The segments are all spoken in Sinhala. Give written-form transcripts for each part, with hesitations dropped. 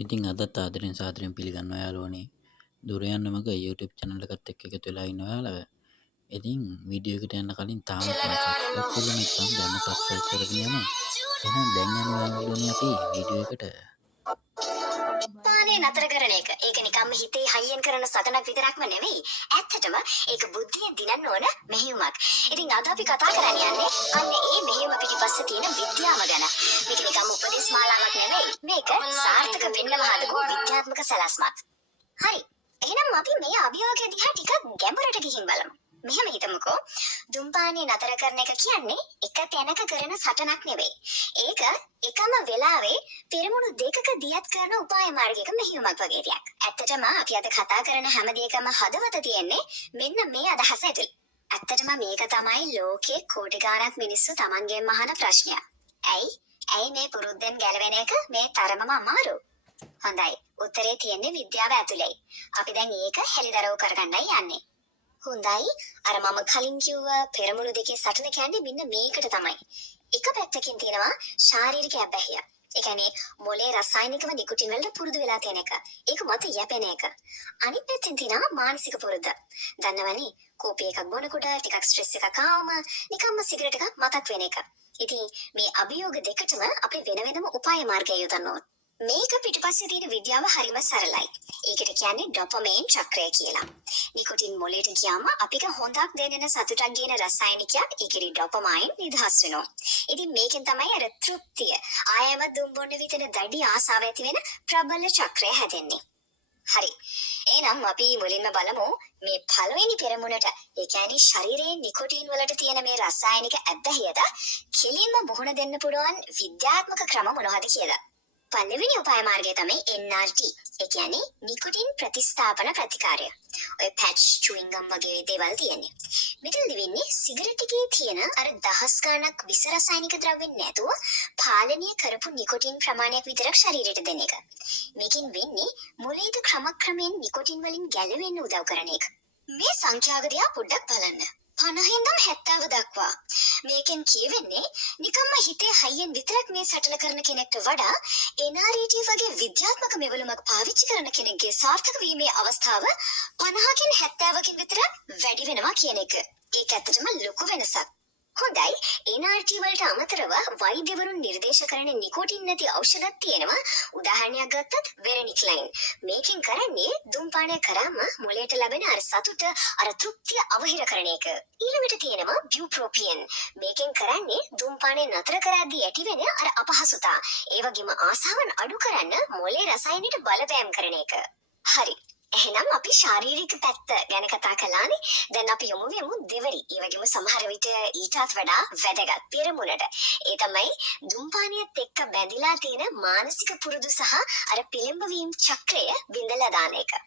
ඉතින් අදත් ආදරෙන් සාදරයෙන් පිළිගන්න ඔයාලෝනේ දුර යන්න මග YouTube channel එකත් එක්ක එකතු වෙලා ඉන්න ඔයාලව. ඉතින් වීඩියෝ එකට යන්න කලින් තාම කෙනෙක් subscribe කරලා නැත්නම් දැන්ම subscribe කරගෙන යමු. එහෙනම් දැන් යනවා යාළුවනේ අපි වීඩියෝ එකට. පානේ නතර කරන එක. ඒක නිකම්ම හිතේ හයියෙන් කරන සටනක් විතරක්ම නෙවෙයි. ඇත්තටම ඒක බුද්ධිය දිනන්න ඕන මෙහෙයුමක්. ඉතින් අද අපි කතා කරන්න යන්නේ අන්න ඒ මෙහෙයුම පිටිපස්සේ තියෙන විද්‍යාව ගැන. මේක නිකම්ම උපදේශ මාලාවක් නෙවෙයි. මේක සාර්ථක වෙන්නම හදපු විද්‍යාත්මක සැලැස්මක්. හරි. එහෙනම් අපි මේ අභියෝගය දිහා ටිකක් ගැඹුරට ගිහින් බලමු. මෙහෙම හිතමුකෝ. දුම්පානේ නතර කරන එක කියන්නේ එක තැනක කරන සටනක් නෙවෙයි. ඒක එකම වෙලාවේ පෙරමුණු දෙකක දියත් කරන උපාය මාර්ගයක මෙහෙයුමක් වගේ දෙයක්. ඇත්තටම අපි අද කතා කරන හැම දෙයකම හදවත තියෙන්නේ මෙන්න මේ අදහස ඇතුළේ. ඇත්තටම මේක තමයි ලෝකේ කෝටි ගාණක් මිනිස්සු Tamanගෙන් අහන ප්‍රශ්නය. ඇයි මේ පුරුද්දෙන් ගැලවෙන එක මේ තරමම අමාරු? හොඳයි. උත්තරේ තියෙන්නේ විද්‍යාව ඇතුළේ. අපි දැන් ඒක හෙළිදරව් කරගන්නයි යන්නේ. හොඳයි. අර මම කලින් කිව්ව පෙරමුණු දෙකේ සටන කියන්නේ මෙන්න මේකට තමයි. එක පැත්තකින් තියෙනවා ශාරීරික අබ්බැහිය. ඒ කියන්නේ මොලේ රසායනිකව නිකොටින් වලට පුරුදු වෙලා තියෙන එක. ඒක මත යැපෙන එක. අනිත් පැත්තෙන් තියෙනවා මානසික පුරුද්ද. දන්නවනේ කෝපි එකක් බොනකොට ටිකක් ස්ට්‍රෙස් එකක් ආවම නිකම්ම සිගරට් එකක් මතක් වෙන එක. ඉතින් මේ අභියෝග දෙකටම අපි වෙන වෙනම උපාය මාර්ගය යොදන්න ඕන. මේක පිටිපස්සේ තියෙන විද්‍යාව හරිම සරලයි. ඒකට කියන්නේ ඩොපමයින් චක්‍රය කියලා. නිකොටින් මොලේට ගියාම අපිට හොඳක් දැනෙන සතුටක් ගේන රසායනිකයක් ඒකේ ඩොපමයින් නිදහස් වෙනවා. ඉතින් මේකෙන් තමයි අර තෘප්තිය ආයම දුම් බොන්න විතර දැඩි ආසාව ඇති වෙන ප්‍රබල චක්‍රය හැදෙන්නේ. හරි. එහෙනම් අපි මුලින්ම බලමු මේ පළවෙනි පෙරමුණට ඒ කියන්නේ ශරීරයේ නිකොටින් වලට තියෙන මේ රසායනික ඇබ්බැහියට කෙලින්ම මුහුණ දෙන්න පුළුවන් විද්‍යාත්මක ක්‍රම මොනවද කියලා. පළවෙනි උපාය මාර්ගය තමයි NRT. ඒ කියන්නේ නිකොටින් ප්‍රතිස්ථාපන ප්‍රතිකාරය. ඔය පැච් චුවින් ගම් වගේ දේවල් තියෙන්නේ. මෙතනදි වෙන්නේ සිගරට් එකේ තියෙන අර දහස් ගණක් විස රසායනික ද්‍රව්‍ය නැතුව පාලනය කරපු නිකොටින් ප්‍රමාණයක් විතරක් ශරීරයට දෙන එක. මේකෙන් වෙන්නේ මොළයට ක්‍රමක්‍රමයෙන් නිකොටින් වලින් ගැලවෙන්න උදව් කරන එක. මේ සංඛ්‍යාව දිහා පොඩ්ඩක් බලන්න. 50 ඉඳන් 70 දක්වා. මේකෙන් කියවෙන්නේ නිකම්ම හිතේ හයියෙන් විතරක් මේ සටන කරන කෙනෙක්ට වඩා NRT වගේ විද්‍යාත්මක මෙවලුමක් පාවිච්චි කරන කෙනෙක්ගේ සාර්ථක වීමේ අවස්ථාව 50කින් 70කින් විතර වැඩි වෙනවා කියන එක. ඒක ඇත්තටම ලොකු වෙනසක්. හොඳයි. NRT වලට අමතරව වෛද්‍යවරුන් නිර්දේශ කරන නිකොටින් නැති ඖෂධත් තියෙනවා. උදාහරණයක් ගත්තත් වෙරනික්ලයින්. මේකෙන් කරන්නේ දුම්පානය කරාම මොළයට ලැබෙන අර සතුට අර තෘප්තිය අවහිර කරන එක. ඊළඟට තියෙනවා බියුප්‍රෝපියන්. මේකෙන් කරන්නේ දුම්පානය නතර කරද්දී ඇතිවෙන අර අපහසුතා. ඒ වගේම ආසාවන් අඩු කරන්න මොළේ රසායනයට බලපෑම් කරන එක. හරි. එහෙනම් අපි ශාරීරික පැත්ත ගැන කතා කළානේ. දැන් අපි යමු වෙමු දෙවරි. ඒ වගේම සමහර විට ඊටත් වඩා වැදගත් පෙරමුණට. ඒ තමයි දුම්පානයත් එක්ක බැඳිලා තියෙන මානසික පුරුදු සහ අර පිළිඹවීම් චක්‍රය බිඳලා දාන එක.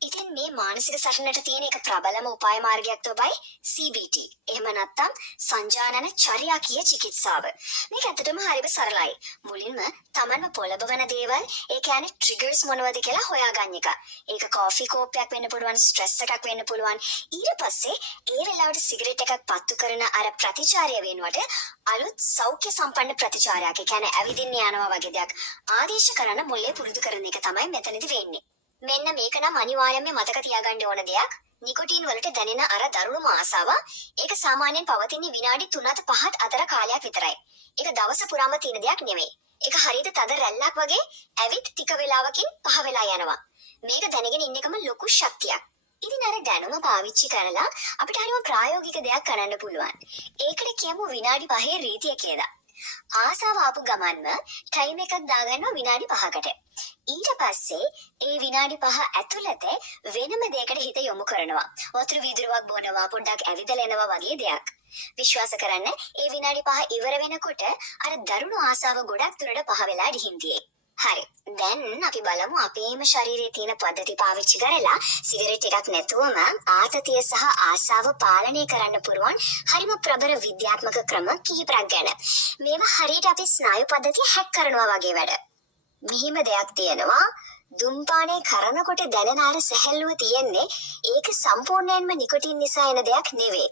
ඉතින් මේ මානසික සටනට තියෙන එක ප්‍රබලම උපාය මාර්ගයක් තමයි CBT. එහෙම නැත්නම් සංජානන චර්යාකීය චිකිත්සාව. මේක ඇත්තටම හරිම සරලයි. මුලින්ම තමන්ව පොළඹවන දේවල්, ඒ කියන්නේ ට්‍රිගර්ස් මොනවද කියලා හොයාගන්න එක. ඒක කෝෆි කෝප්පයක් වෙන්න පුළුවන්, ස්ට්‍රෙස් එකක් වෙන්න පුළුවන්. ඊට පස්සේ ඒ වෙලාවට සිගරට් එකක් පත්තු කරන අර ප්‍රතිචාරය වෙනුවට අලුත් සෞඛ්‍ය සම්පන්න ප්‍රතිචාරයක්, ඒ කියන්නේ ඇවිදින්න යනවා වගේ දෙයක් ආදේශ කරන මොලේ පුරුදු කරන එක තමයි මෙතනදි වෙන්නේ. මෙන්න මේක නම් අනිවාර්යයෙන්ම මතක තියාගන්න ඕන දෙයක්. නිකොටින් වලට දැනෙන අර දරුණුම ආසාව ඒක සාමාන්‍යයෙන් පවතින විනාඩි 3-5 අතර කාලයක් විතරයි. ඒක දවස පුරාම තියෙන දෙයක් නෙමෙයි. ඒක හරියට තද රැල්ලක් වගේ ඇවිත් ටික වෙලාවකින් පහ වෙලා යනවා. මේක දැනගෙන ඉන්න එකම ලොකු ශක්තියක්. ඉතින් අර දැනුම පාවිච්චි කරලා අපිට හරිම ප්‍රායෝගික දෙයක් කරන්න පුළුවන්. ඒකට කියමු විනාඩි 5 රීතිය කියලා. ආසාව ආපු ගමන්ම ටයිම් එකක් දාගන්නවා විනාඩි 5කට. ඊට පස්සේ ඒ විනාඩි 5 ඇතුළත වෙනම දෙයකට හිත යොමු කරනවා. වතුර වීදුරුවක් බොනවා, පොඩ්ඩක් ඇවිදලා එනවා වගේ දෙයක්. විශ්වාස කරන්න ඒ විනාඩි 5 ඉවර වෙනකොට අර දරුණු ආසාව ගොඩක් දුරට පහ වෙලා ගිහින් තියෙයි. හරි. දැන් අපි බලමු අපේම ශරීරයේ තියෙන පද්ධති පාවිච්චි කරලා සිගරට් එකක් නැතුවම ආතතිය සහ ආසාව පාලනය කරන්න පුරුවන් හරිම ප්‍රබල විද්‍යාත්මක ක්‍රම කිහිපයක් ගැන. මේවා හරියට අපේ ස්නායු පද්ධතිය හැක් කරනවා වගේ වැඩ. මෙහිම දෙයක් තියෙනවා. දුම්පානේ කරනකොට දැනෙන අර සැහැල්ලුව තියෙන්නේ ඒක සම්පූර්ණයෙන්ම නිකොටින් නිසා එන දෙයක් නෙවෙයි.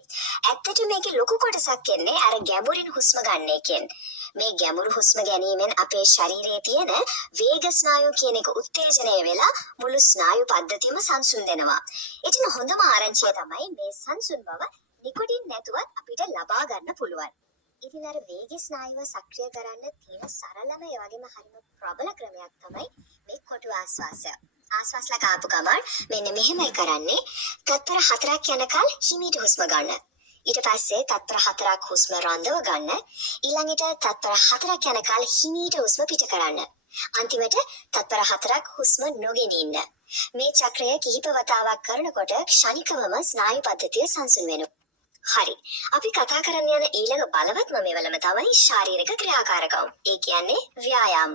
ඇත්තට මේකේ ලොකු කොටසක් එන්නේ අර ගැඹුරින් හුස්ම ගන්න එකෙන්. මේ ගැඹුරු හුස්ම ගැනීමෙන් අපේ ශරීරයේ තියෙන වේග ස්නායු කියන එක උත්තේජනය වෙලා මුළු ස්නායු පද්ධතියම සංසුන් වෙනවා. ඉතින් හොඳම ආරංචිය තමයි මේ සංසුන් බව නිකොටින් නැතුවත් අපිට ලබා ගන්න පුළුවන්. ඉතින් අර වේග ස්නායුව සක්‍රිය කරන්න තියෙන සරලම ඒ වගේම හරිම ප්‍රබල ක්‍රමයක් තමයි මේ කොටු ආශ්වාසය. ආශ්වාසලා කාපු ගමන් මෙන්න මෙහෙමයි කරන්නේ. තත්පර 4ක් යනකල් හිමීට හුස්ම ගන්න. ඊට පස්සේ තත්පර 4ක් හුස්ම රඳව ගන්න. ඊළඟට තත්පර 4ක් යනකල් හිමීට හුස්ම පිට කරන්න. අන්තිමට තත්පර 4ක් හුස්ම නොගෙන ඉන්න. මේ චක්‍රය කිහිප වතාවක් කරනකොට ක්ෂණිකවම ස්නායු පද්ධතිය සංසුන් වෙනවා. හරි. අපි කතා කරන්න යන ඊළඟ බලවත්ම මෙවලම තමයි ශාරීරික ක්‍රියාකාරකම්. ඒ කියන්නේ ව්‍යායාම.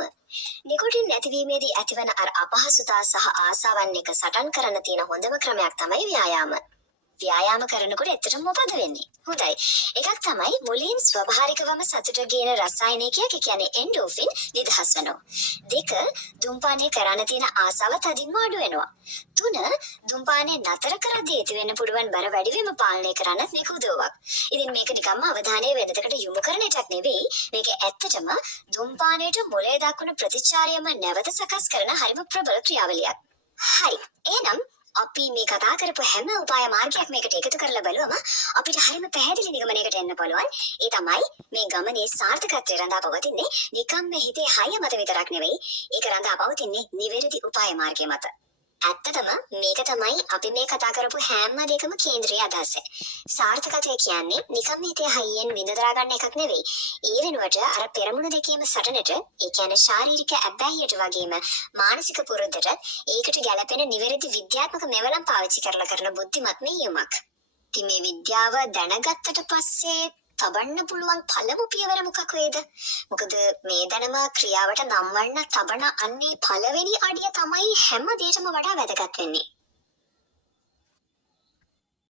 නිකොටින් නැතිවීමේදී ඇතිවන අර අපහසුතා සහ ආසාවන් එක සටන් කරන්න තියෙන හොඳම ක්‍රමයක් තමයි ව්‍යායාම. ව්‍යායාම කරනකොට ඇත්තටම මොකද වෙන්නේ? හොඳයි. එකක් තමයි මුලින් ස්වභාවිකවම සතුට ගේන රසායනිකයක් කියන්නේ එන්ඩෝෆින් නිදහස් වෙනවා. දෙක දුම්පානය කරන්න තියෙන ආසාව තදින්ම අඩු වෙනවා. තුන දුම්පානය නතර කරද්දී ඇති වෙන්න පුළුවන් බර වැඩිවීම පාලනය කරන්නත් මේක උදව්වක්. ඉතින් මේක නිකම්ම අවධානය වෙනදකට යොමු කරන එකක් නෙවෙයි. මේක ඇත්තටම දුම්පානයට මොලේ දක්වන ප්‍රතිචාරයම නැවත සකස් කරන හරිම ප්‍රබල ක්‍රියාවලියක්. හරි. එහෙනම් අපි මේ කතා කරපු හැම උපාය මාර්ගයක් මේකට එකතු කරලා බලුවම අපිට හරිම පැහැදිලි නිගමනයකට එන්න පුළුවන්. ඒ තමයි මේ ගමනේ සාර්ථකත්වය රඳා පවතින්නේ නිකම්ම හිතේ හය මත විතරක් නෙවෙයි. ඒක රඳා පවතින්නේ නිවැරදි උපාය මාර්ගය මත. ඇත්තටම මේක තමයි අපි මේ කතා කරපු හැම දෙයකම කේන්ද්‍රීය අදහස. සාර්ථකත්වය කියන්නේ නිකම්ම හිතේ හයියෙන් විඳ දරා ගන්න එකක් නෙවෙයි. ඒ වෙනුවට අර පෙරමුණු දෙකේම සටනට, ඒ කියන්නේ ශාරීරික අබ්බැහියට වගේම මානසික පුරුද්දට ඒකට ගැළපෙන නිවැරදි විද්‍යාත්මක මෙවලම් පාවිච්චි කරලා කරන බුද්ධිමත් මෙහෙයුමක්. ඉතින් මේ විද්‍යාව දැනගත්තට පස්සේ තබන්න පුළුවන් පළමු පියවර මොකක් වේද? මොකද මේ දැනම ක්‍රියාවට නම්වන්න තබන අන්නේ පළවෙනි අඩිය තමයි හැම දෙයකම වඩා වැදගත් වෙන්නේ.